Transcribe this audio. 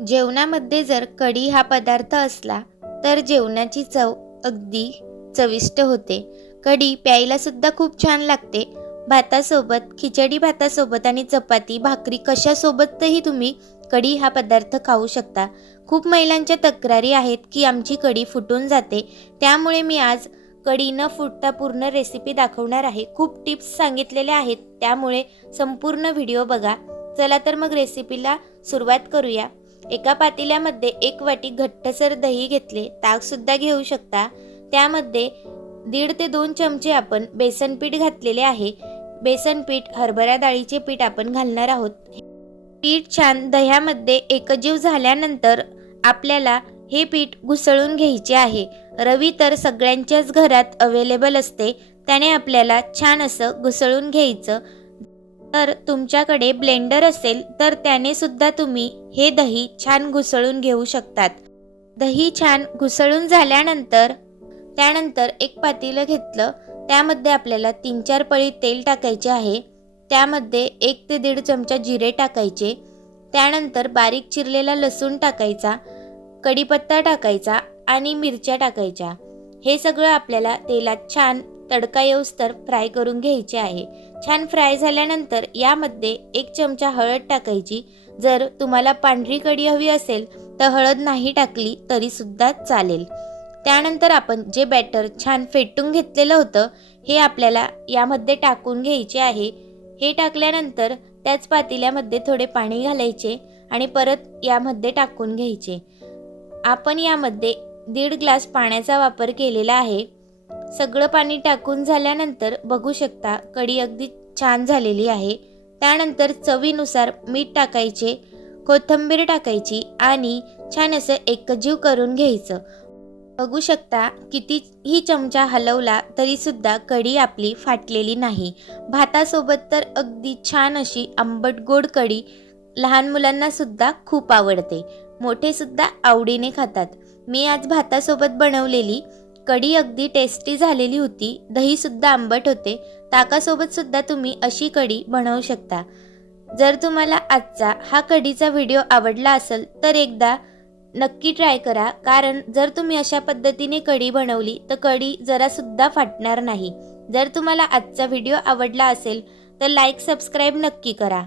जेवणामध्ये जर कढी हा पदार्थ असला तर जेवणाची चव अगदी चविष्ट होते। कढी प्यायला सुद्धा खूप छान लागते। भातासोबत, खिचडी भातासोबत आणि चपाती भाकरी कशासोबतही तुम्ही कढी हा पदार्थ खाऊ शकता। खूप महिलांच्या तक्रारी आहेत की आमची कढी फुटून जाते, त्यामुळे मी आज कढी न फुटता पूर्ण रेसिपी दाखवणार आहे। खूप टिप्स सांगितलेल्या आहेत, त्यामुळे संपूर्ण व्हिडिओ बघा। चला तर मग रेसिपीला सुरुवात करूया। एका पातेल्यामध्ये 1 वाटी घट्टसर दही घेतले, ताक सुद्धा घेऊ शकता। त्यामध्ये 1.5 ते 2 चमचे आपण बेसन पीठ घातलेले आहे। बेसन पीठ, हरभरा डाळीचे पीठ आपण घालणार आहोत। पीठ छान दह्यामध्ये एकजीव झाल्यानंतर आपल्याला हे पीठ घुसळून घ्यायचे आहे। रवी तर सगळ्यांच्याच घरात अवेलेबल असते, त्याने आपल्याला छान असं घुसळून घ्यायचं। तर तुमच्याकडे ब्लेंडर असेल तर त्याने सुद्धा तुम्ही हे दही छान घुसळून घेऊ शकतात। दही छान घुसळून झाल्यानंतर त्यानंतर एक पातेलं घेतलं, त्यामध्ये आपल्याला 3-4 पळी तेल टाकायचे आहे। त्यामध्ये 1 ते 1.5 चमचा जिरे टाकायचे। त्यानंतर बारीक चिरलेला लसूण टाकायचा, कढीपत्ता टाकायचा आणि मिरच्या टाकायच्या। हे सगळं आपल्याला तेलात छान तडका येऊस्तर फ्राय करून घ्यायचे आहे। छान फ्राय झाल्यानंतर यामध्ये 1 चमचा हळद टाकायची। जर तुम्हाला पांढरी कढी हवी असेल तर हळद नाही टाकली तरी सुद्धा चालेल। त्यानंतर आपण जे बॅटर छान फेटून घेतलेलं होतं हे आपल्याला यामध्ये टाकून घ्यायचे आहे। हे टाकल्यानंतर त्याच पातेल्यामध्ये थोडे पाणी घालायचे आणि परत यामध्ये टाकून घ्यायचे। आपण यामध्ये 1.5 ग्लास पाण्याचा वापर केलेला आहे। सगळं पाणी टाकून झाल्यानंतर बघू शकता कढी अगदी छान झालेली आहे। त्यानंतर चवीनुसार मीठ टाकायचे, कोथिंबीर टाकायची आणि छान असं एकजीव करून घ्यायचं। बघू शकता कितीही चमचा हलवला तरी सुद्धा कढी आपली फाटलेली नाही। भातासोबत तर अगदी छान अशी आंबट गोड कढी लहान मुलांना सुद्धा खूप आवडते, मोठे सुद्धा आवडीने खातात। मी आज भातासोबत बनवलेली कढी अगदी टेस्टी झालेली होती। दही सुद्धा आंबट होते। ताकासोबत सुद्धा तुम्ही अशी कढी बनवू शकता। जर तुम्हाला आजचा हा कढीचा व्हिडिओ आवडला असेल तर एकदा नक्की ट्राय करा, कारण जर तुम्ही अशा पद्धतीने कढी बनवली तर कढी जरा सुद्धा फाटणार नाही। जर तुम्हाला आजचा व्हिडिओ आवडला असेल तर लाईक, सबस्क्राईब नक्की करा।